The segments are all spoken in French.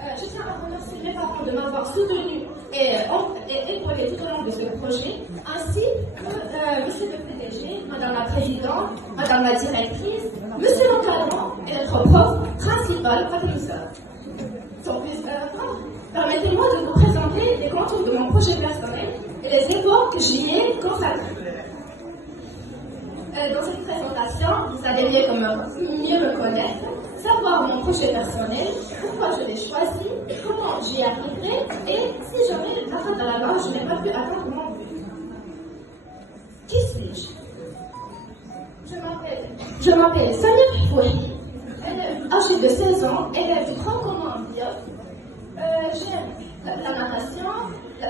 Je tiens à remercier mes parents de m'avoir soutenu et épaulé tout au long de ce projet, ainsi que monsieur le PDG, madame la présidente, madame la directrice, monsieur l'encadrant et notre prof principal, professeur. Sans plus attendre, permettez-moi de vous présenter les contours de mon projet personnel et les efforts que j'y ai consacrés. Dans cette présentation, vous allez mieux me connaître, savoir mon projet personnel, pourquoi je l'ai choisi, comment j'y arriverai et si jamais la fin de la loi, je n'ai pas pu atteindre mon but. Qui suis-je? Je m'appelle Samia Fouhi, âgée de 16 ans, élève du Grand Commun en bio. J'aime la narration,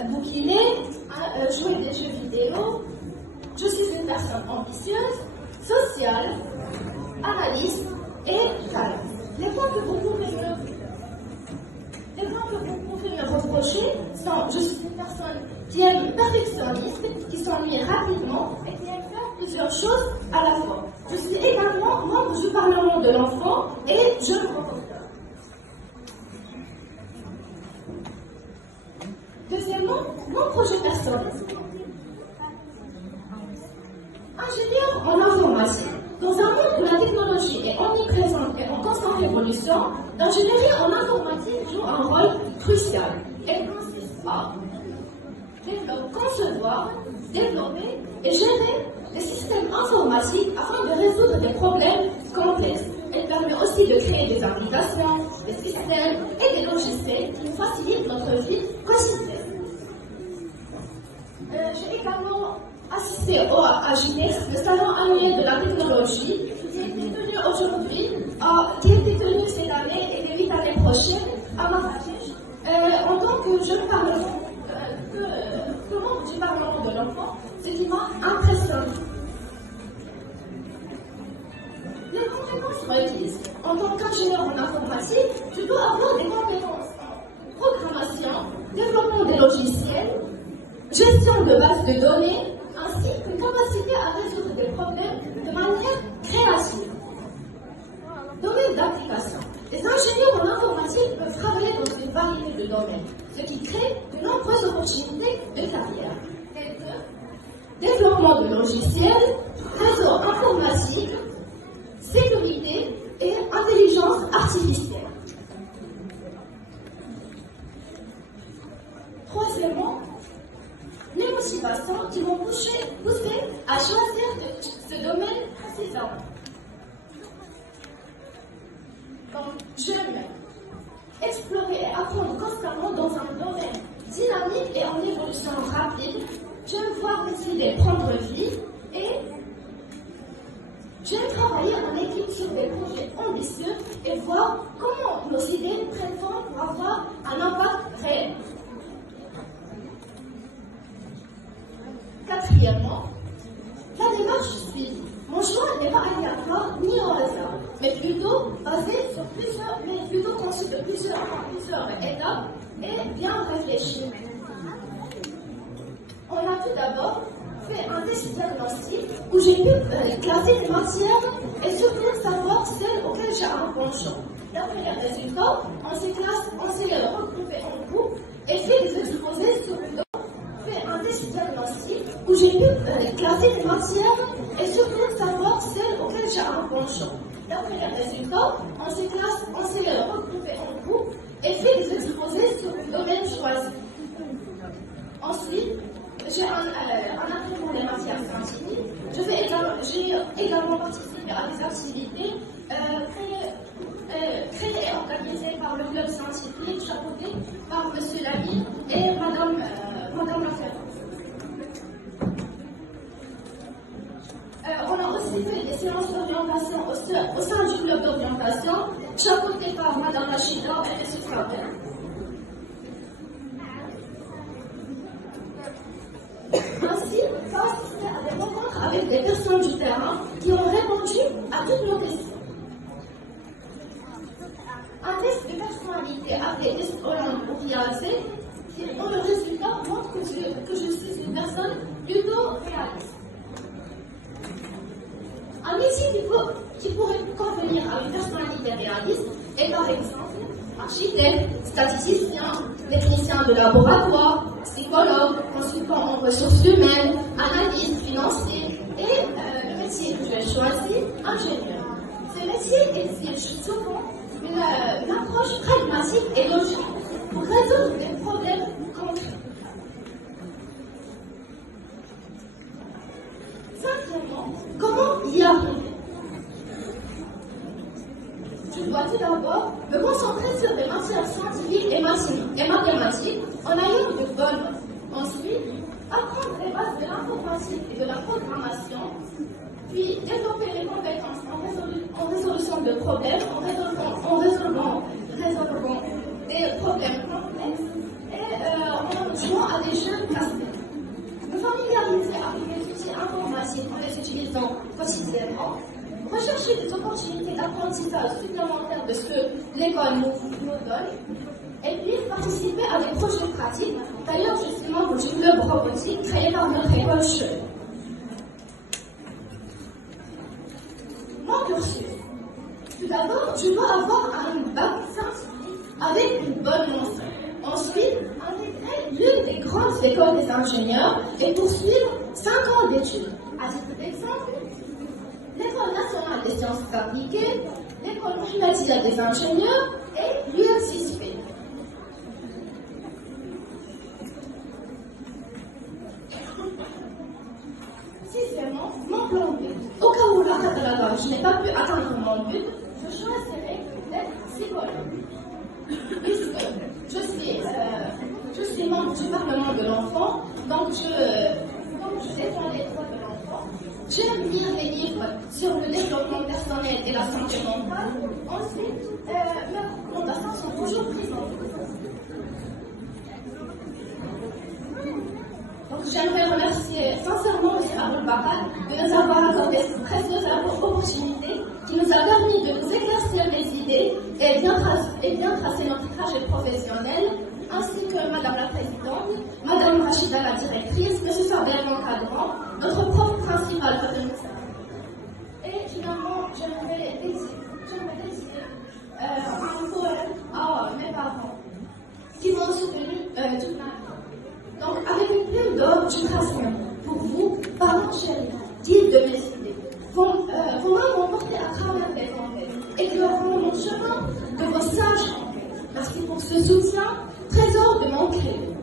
bouquiner, jouer des jeux vidéo. Je suis une personne ambitieuse, sociale, analyste et calme. Les points que vous pouvez me reprocher sont: je suis une personne qui est perfectionniste, qui s'ennuie rapidement et qui aime faire plusieurs choses à la fois. Je suis également membre du Parlement de l'enfant et jeune reporter. Deuxièmement, mon projet personnel. Ingénieur en informatique. Dans un monde où la technologie est omniprésente et en constante évolution, l'ingénierie en informatique joue un rôle crucial. Elle consiste à concevoir, développer et gérer des systèmes informatiques afin de résoudre des problèmes complexes. Elle permet aussi de créer des applications, des systèmes et des logiciels qui facilitent notre vie quotidienne. J'ai également assisté au AGITEX, le salon annuel de la technologie, qui a été tenu aujourd'hui, qui a été tenu cette année et les 8 années prochaines à Marrakech. En tant que jeune parlement, que membre du Parlement de l'enfant, ce qui m'a impressionné. Les compétences requises. En tant qu'ingénieur en informatique, tu dois avoir des compétences en programmation, développement des logiciels, gestion de bases de données, ainsi qu'une capacité à résoudre des problèmes de manière créative. Domaine d'application. Les ingénieurs en informatique peuvent travailler dans une variété de domaines, ce qui crée de nombreuses opportunités de carrière. Développement de logiciels, réseau informatique, sécurité et intelligence artificielle. Troisièmement, les motivations qui vont pousser à choisir ce domaine précisément. Donc, j'aime explorer et apprendre constamment dans un domaine dynamique et en évolution rapide. J'aime voir mes idées prendre vie et j'aime travailler en équipe sur des projets ambitieux et voir comment nos idées prennent forme pour avoir un impact réel. Quatrièmement, la démarche suivie. Mon choix n'est pas aléatoire ni au hasard, mais plutôt basé sur plutôt conçu de plusieurs étapes et bien réfléchi. On a tout d'abord fait un test diagnostic où j'ai pu classer les matières et surtout savoir celles auxquelles j'ai un penchant. D'après les résultats, on s'est regroupé en groupe et fait des exposés sur le dos. Fait un test diagnostic où j'ai pu classer les matières et surtout savoir celles auxquelles j'ai un penchant. D'après les résultats, on s'est regroupé en groupe et fait des exposés sur le domaine choisi. Ensuite, j'ai un appréciation des matières scientifiques. J'ai également participé à des activités créées et organisées par le club scientifique, chapeauté par M. Lamy et Madame Laferrand. On a aussi fait des séances d'orientation au sein du club d'orientation, chapeauté par Madame Rachida et M. Faber. Ainsi, on a assisté à des rencontres avec des personnes du terrain qui ont répondu à toutes nos questions. Un test de personnalité appelé test Hollande ou IAC, dont le résultat montre que je suis une personne plutôt réaliste. Un métier qui pourrait convenir à une personnalité réaliste est par exemple architectes, statisticiens, techniciens de laboratoire, psychologues, consultants en ressources humaines, analystes financiers et le métier que j'ai choisi, ingénieur. Ce métier exige souvent une approche pragmatique et logique pour résoudre des problèmes concrets. Simplement, comment y arriver? Je dois tout d'abord me concentrer sur des matières scientifiques et mathématiques en ayant de bonnes notes. Ensuite, apprendre les bases de l'informatique et de la programmation, puis développer les compétences en résolution de problèmes, en résolvant des problèmes complexes et en jouant à des jeux casse-tête. Me familiariser avec les outils informatiques en les utilisant quotidiennement, rechercher des opportunités d'apprentissage supplémentaires de ce que l'école nous donne, et puis participer à des projets pratiques. D'ailleurs, je suis membre du club robotique créé par notre école CHEU. Mon cursus. Tout d'abord, je dois avoir un bac scientifique avec une bonne mention. Ensuite, intégrer l'une des grandes écoles des ingénieurs et poursuivre 5 ans d'études. À titre d'exemple, l'École nationale des sciences appliquées, l'École mohammedienne des ingénieurs et l'UNCSP. Sixièmement, mon plan B. Au cas où je n'ai pas pu atteindre mon but, je choisirai d'être psychologue. Puisque je suis membre du Parlement de l'enfant, donc je défends les droits de l'enfant. J'aime lire les livres sur le développement personnel et la santé mentale. Ensuite, mes recommandations sont toujours prises en compte. Donc, j'aimerais remercier sincèrement M. Abdel Barak de nous avoir accordé cette précieuse opportunité qui nous a permis de nous éclaircir les idées et bien tracer notre trajet professionnel, ainsi que Madame la Présidente, Madame Rachida la Directrice, M. Sabel l'encadrant, notre prof principal de nous. Et finalement, j'aimerais dédier un poème à mes parents qui m'ont soutenu toute ma vie. Donc, avec une plume d'or, je trace un mot. Pour vous, parents chéris, guides de mes idées, vos mains m'ont porté à travers mes tempêtes, éclairant mon chemin de vos sages enquêtes. Merci pour ce soutien, trésor de mon crédit.